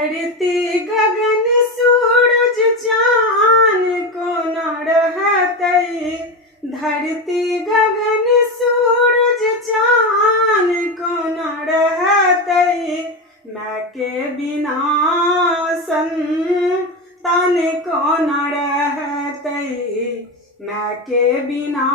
धरती गगन सूरज चान को न रहतई। धरती गगन सूरज चान को न रहतई। मैं के बिना संतान को न रहतई। मैं के बिना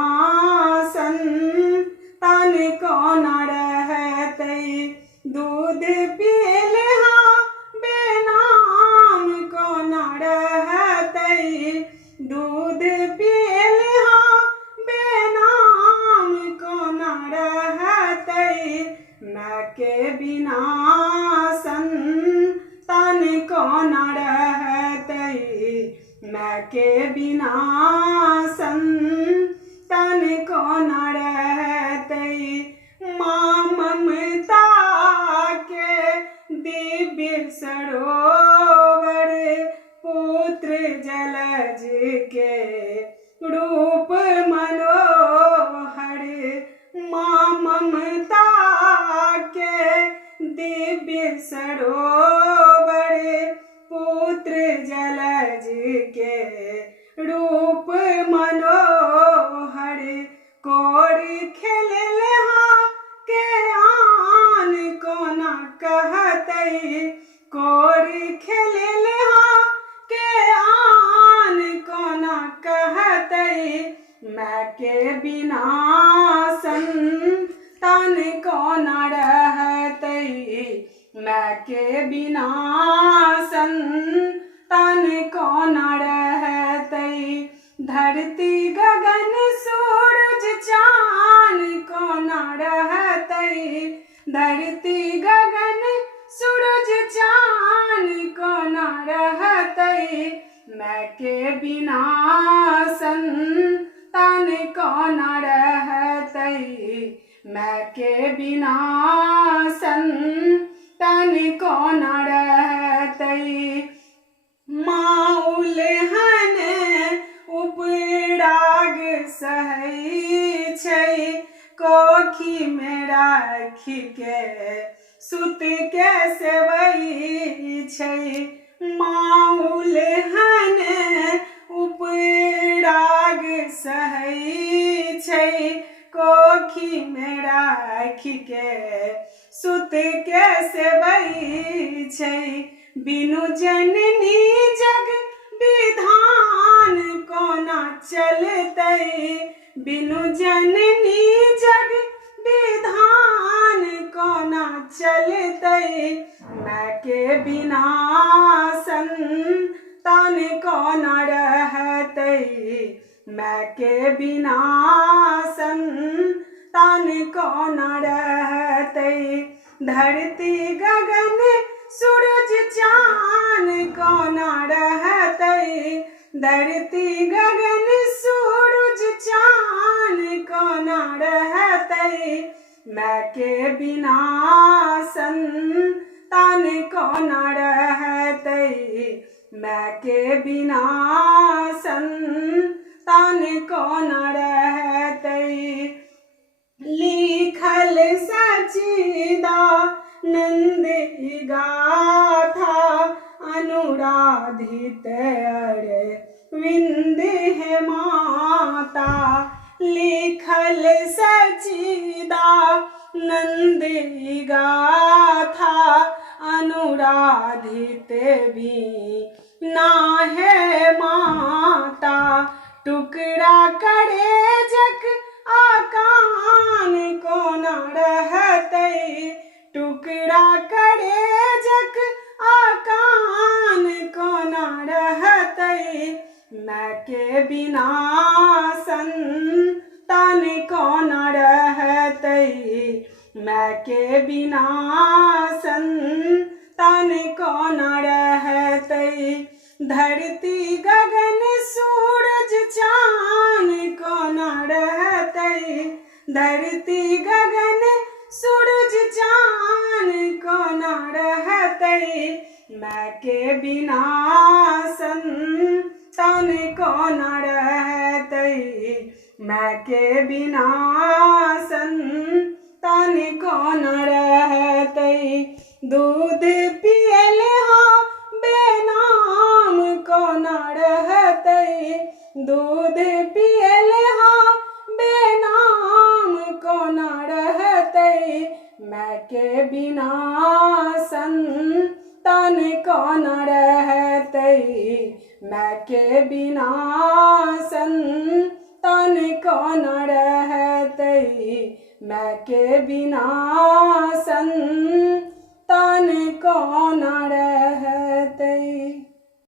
संतान को न रहतई। दूध पियल हाँ बेनाम को न रहतई। दूध पियल हाँ बेनाम को न रहतई। मैं के बिना संतान को न रहतई। मैं के बिना संतान को न रहतई। माँ ममता के दिव्य सरोवर पुत्र जलज के रूप मनोहर। माँ ममता के दिव्य सरोवर पुत्र जलज के रूप मनोहर। कोरी खेल हाँ के आन को न कहतई। कोरी खेल हाँ के आन को न कहतई। मैं के बिना संतान को न रहतई। मैं के बिना संतान को न रहतई। धरती गगन सूरज चान को न रहतई। धरती गगन सूरज चान को न रहतई। मैं के बिना संतान को न रहतई। मैं के बिना संतान को न रहतई। माँ उल्हन उपराग सहई छै। कोखी में राखी के सुत के सेवई छै। माँ उल्हन उपराग सहई छै। कोखी में राखी के सुत के सेवई छै। बिनु जननी जग विधान को न चलतई। बिनु जननी जग विधान को न चलतई। मैं के बिना संतान को न रहतई। मैं के बिना संतान को न रहतई। धरती गगन सूरज चान को न रहतई। धरती गगन सूरज चान को न रहतई। मैं के बिना संतान को न रहतई। मैं के बिना संतान को न रहतई। लिखल सच्चिदानंद गाथा अनुराधित अरविंद है माता। लिखल सच्चिदानंद गाथा अनुराधित बीना है माता। टुकड़ा करे जग आकान को न रहतई। टुकड़ा करे जग आकान को न रहतई। मैं के बिना संतान को न रहतई। मैं के बिना संतान को न रहतई। धरती गगन सूरज चान को न रहतई। धरती गगन सूरज चान को न रहतई। मैं के बिना संतान को न रहतई। मैं के बिना संतान को न रहतई। दूध पियल हाँ दूध पियल हाँ बेनाम कौन रहते, मैं के बिना संतान कौन रहते, मैं के बिना संतान कौन रहते, मैं के बिना संतान कौन रहते।